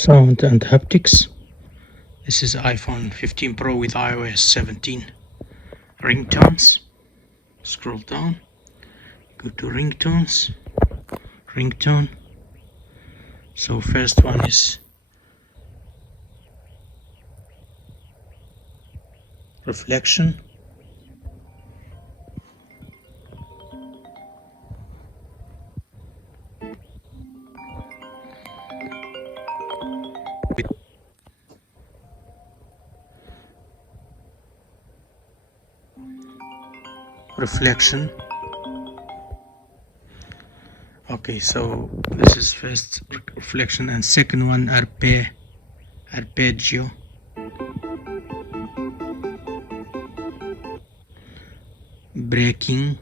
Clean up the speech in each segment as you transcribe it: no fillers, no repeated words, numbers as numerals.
Sound and haptics. This is iPhone 15 Pro with iOS 17. Ringtones. Scroll down. Go to ringtones. Ringtone. So first one is reflection. Reflection. Okay, so this is first reflection and second one arpeggio. Breaking.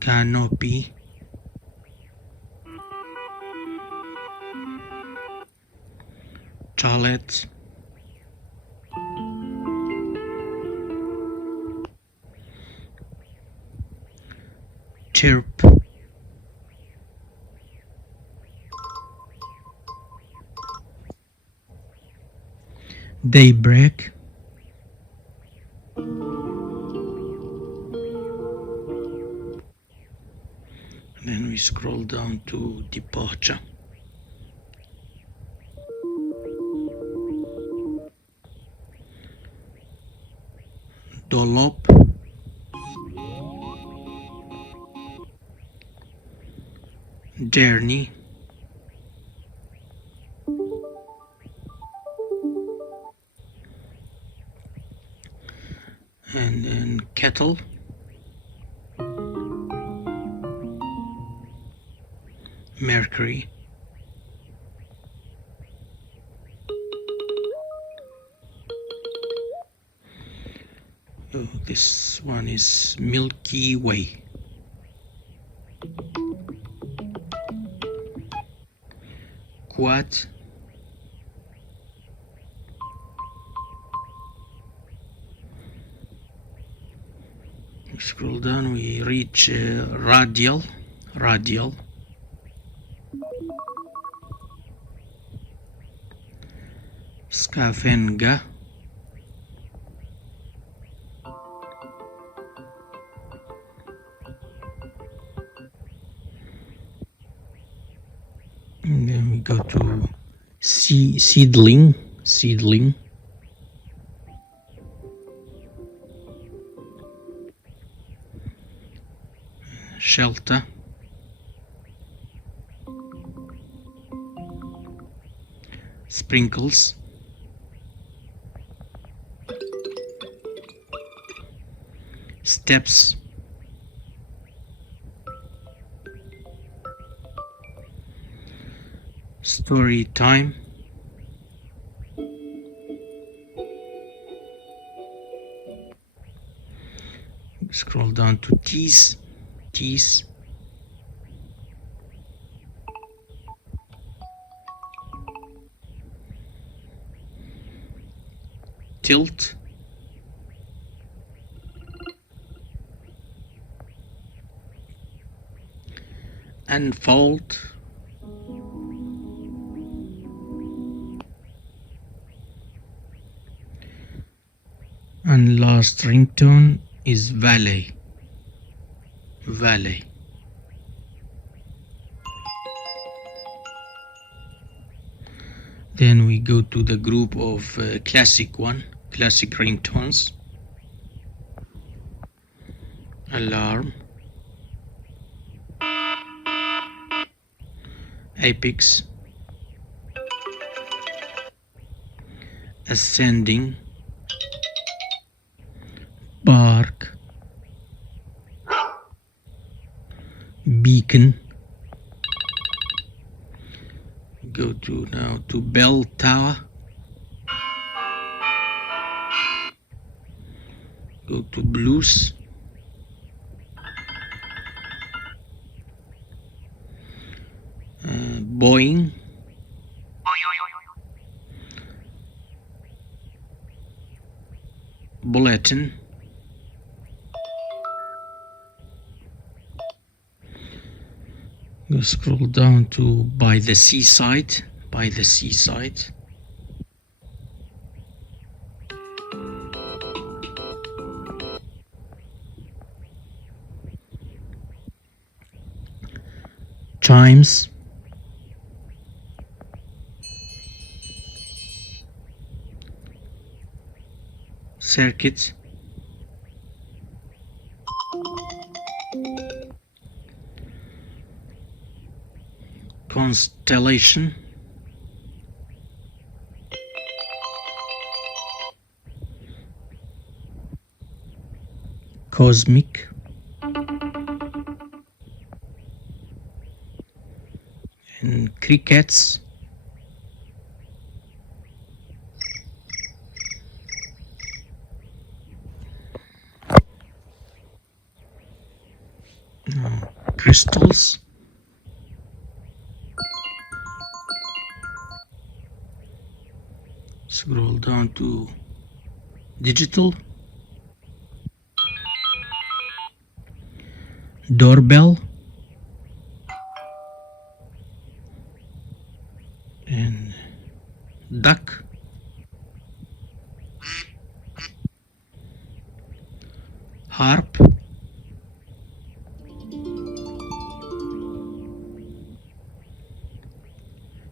Canopy. Charlotte. Chirp. Daybreak. And then we scroll down to departure. Dollop. Journey. And then kettle. Mercury. Oh, this one is Milky Way. Quad. We scroll down, we reach radial. Scafenga. And then we go to seedling. Shelter. Sprinkles. Steps. Story time. Scroll down to tease. Tilt. Unfold. And last ringtone is valet. Then we go to the group of classic ringtones. Alarm. Apex. Ascending. Bark. Beacon. Go to now to bell tower. Go to blues. Boeing. Bulletin. Scroll down to by the seaside. By the seaside. Chimes. Circuit. Constellation. Cosmic. And crickets. Crystals. Scroll down to digital. Doorbell. And duck. Harp.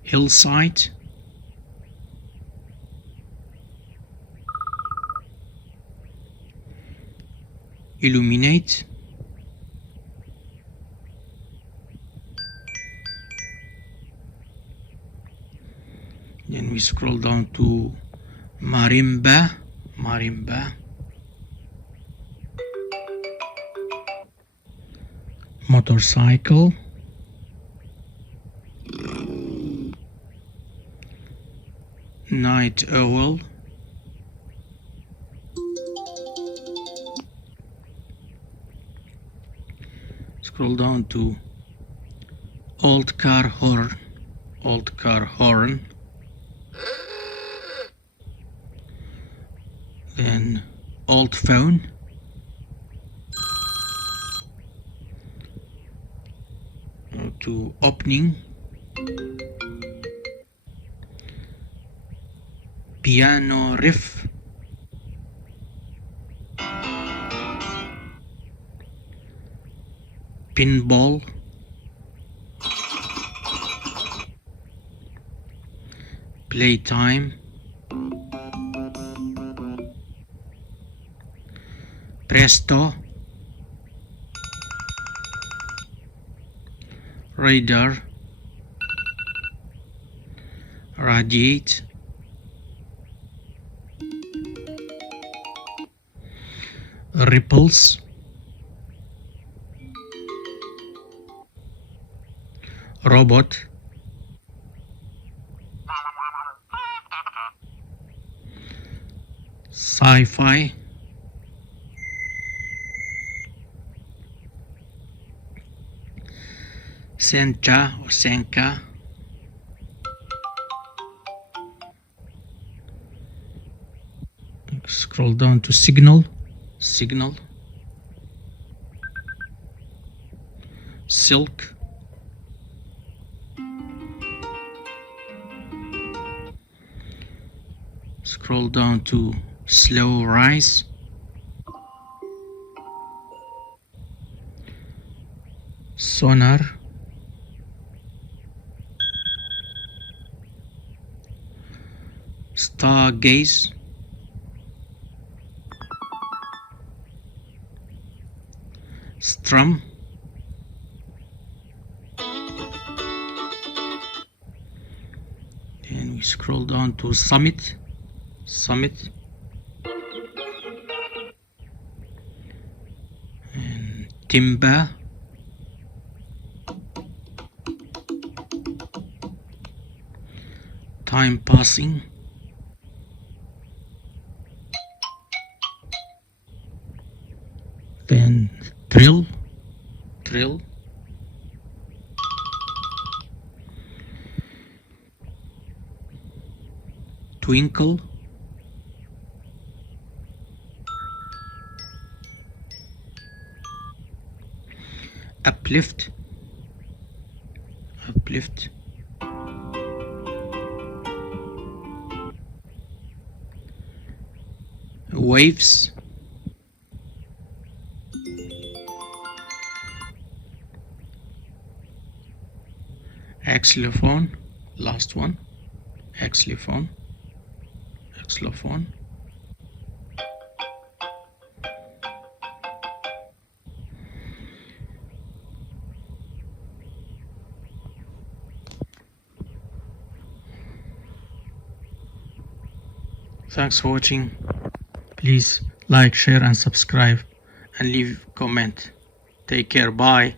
Hillside. Illuminate. Then we scroll down to marimba. Marimba. Motorcycle. Night owl. Scroll down to old car horn. Old car horn. Then old phone. To opening. Piano riff. Pinball. Playtime. Presto. Radar. Radiate. Ripples. Robot. Sci-fi. Sencha or Senka. Scroll down to signal. Signal. Silk. Scroll down to slow rise. Sonar. Stargaze. Strum. Then we scroll down to summit. Summit. And timber. Time passing. Then trill. Trill. Twinkle. Uplift. uplift, waves, xylophone, last one, xylophone. Thanks for watching. Please like, share and subscribe and leave comment. Take care. Bye.